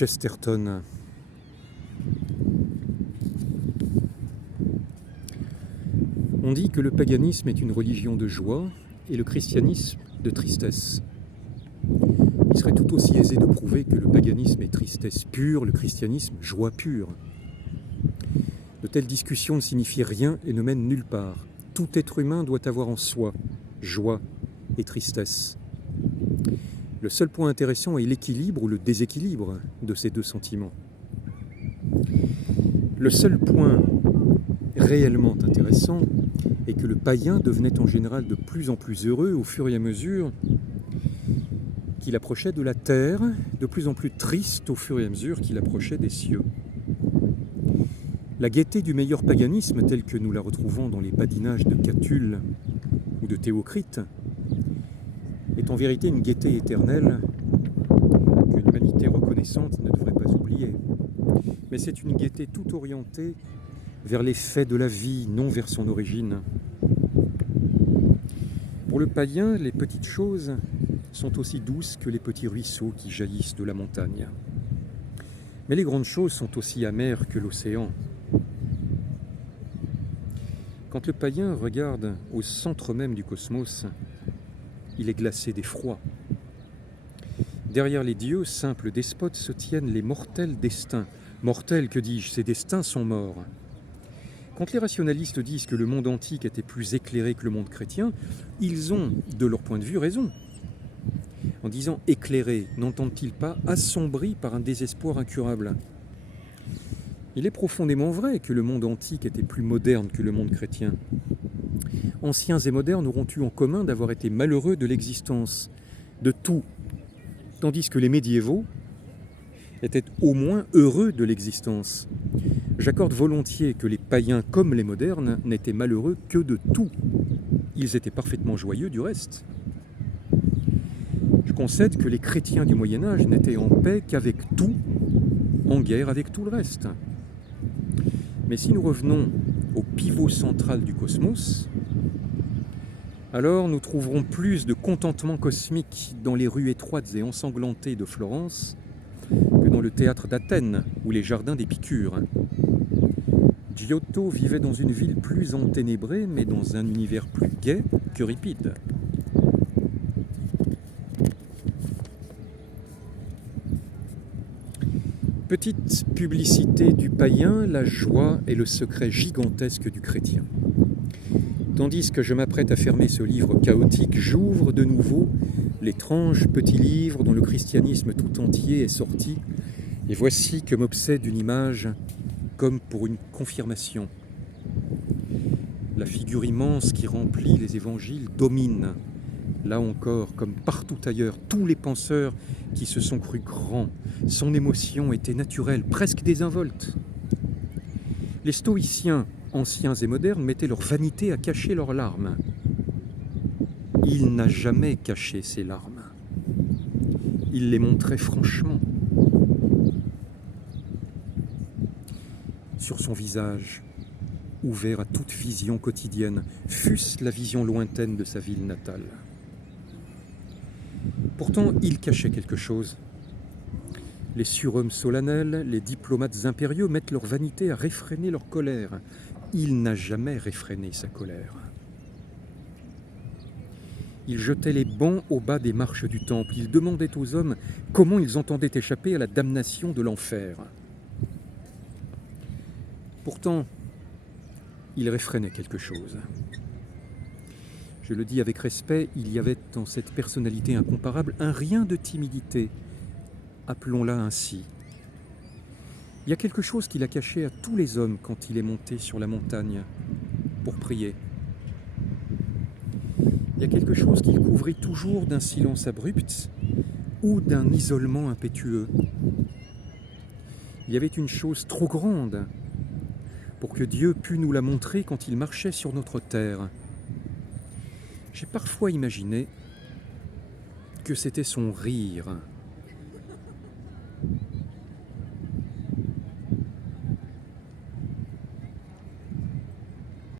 Chesterton. On dit que le paganisme est une religion de joie et le christianisme de tristesse. Il serait tout aussi aisé de prouver que le paganisme est tristesse pure, le christianisme joie pure. De telles discussions ne signifient rien et ne mènent nulle part. Tout être humain doit avoir en soi joie et tristesse. Le seul point intéressant est l'équilibre ou le déséquilibre de ces deux sentiments. Le seul point réellement intéressant est que le païen devenait en général de plus en plus heureux au fur et à mesure qu'il approchait de la terre, de plus en plus triste au fur et à mesure qu'il approchait des cieux. La gaieté du meilleur paganisme, telle que nous la retrouvons dans les badinages de Catulle ou de Théocrite, est en vérité une gaieté éternelle que l'humanité reconnaissante ne devrait pas oublier. Mais c'est une gaieté tout orientée vers les faits de la vie, non vers son origine. Pour le païen, les petites choses sont aussi douces que les petits ruisseaux qui jaillissent de la montagne. Mais les grandes choses sont aussi amères que l'océan. Quand le païen regarde au centre même du cosmos, il est glacé d'effroi. Derrière les dieux, simples despotes, se tiennent les mortels destins. Mortels, que dis-je, ces destins sont morts. Quand les rationalistes disent que le monde antique était plus éclairé que le monde chrétien, ils ont, de leur point de vue, raison. En disant éclairé, n'entendent-ils pas assombri par un désespoir incurable? Il est profondément vrai que le monde antique était plus moderne que le monde chrétien. Anciens et modernes auront eu en commun d'avoir été malheureux de l'existence, de tout, tandis que les médiévaux étaient au moins heureux de l'existence. J'accorde volontiers que les païens comme les modernes n'étaient malheureux que de tout. Ils étaient parfaitement joyeux du reste. Je concède que les chrétiens du Moyen-Âge n'étaient en paix qu'avec tout, en guerre avec tout le reste. Mais si nous revenons au pivot central du cosmos, alors nous trouverons plus de contentement cosmique dans les rues étroites et ensanglantées de Florence que dans le théâtre d'Athènes ou les jardins d'Épicure. Giotto vivait dans une ville plus enténébrée, mais dans un univers plus gai qu'Euripide. Petite publicité du païen, la joie est le secret gigantesque du chrétien. Tandis que je m'apprête à fermer ce livre chaotique, j'ouvre de nouveau l'étrange petit livre dont le christianisme tout entier est sorti, et voici que m'obsède une image comme pour une confirmation. La figure immense qui remplit les évangiles domine, là encore, comme partout ailleurs, tous les penseurs qui se sont crus grands. Son émotion était naturelle, presque désinvolte. Les stoïciens, anciens et modernes, mettaient leur vanité à cacher leurs larmes. Il n'a jamais caché ses larmes. Il les montrait franchement. Sur son visage, ouvert à toute vision quotidienne, fût-ce la vision lointaine de sa ville natale. Pourtant, il cachait quelque chose. Les surhommes solennels, les diplomates impériaux mettent leur vanité à réfréner leur colère. Il n'a jamais réfréné sa colère. Il jetait les bancs au bas des marches du temple. Il demandait aux hommes comment ils entendaient échapper à la damnation de l'enfer. Pourtant, il réfrénait quelque chose. Je le dis avec respect, il y avait en cette personnalité incomparable un rien de timidité, appelons-la ainsi. Il y a quelque chose qu'il a caché à tous les hommes quand il est monté sur la montagne pour prier. Il y a quelque chose qu'il couvrit toujours d'un silence abrupt ou d'un isolement impétueux. Il y avait une chose trop grande pour que Dieu pût nous la montrer quand il marchait sur notre terre. J'ai parfois imaginé que c'était son rire.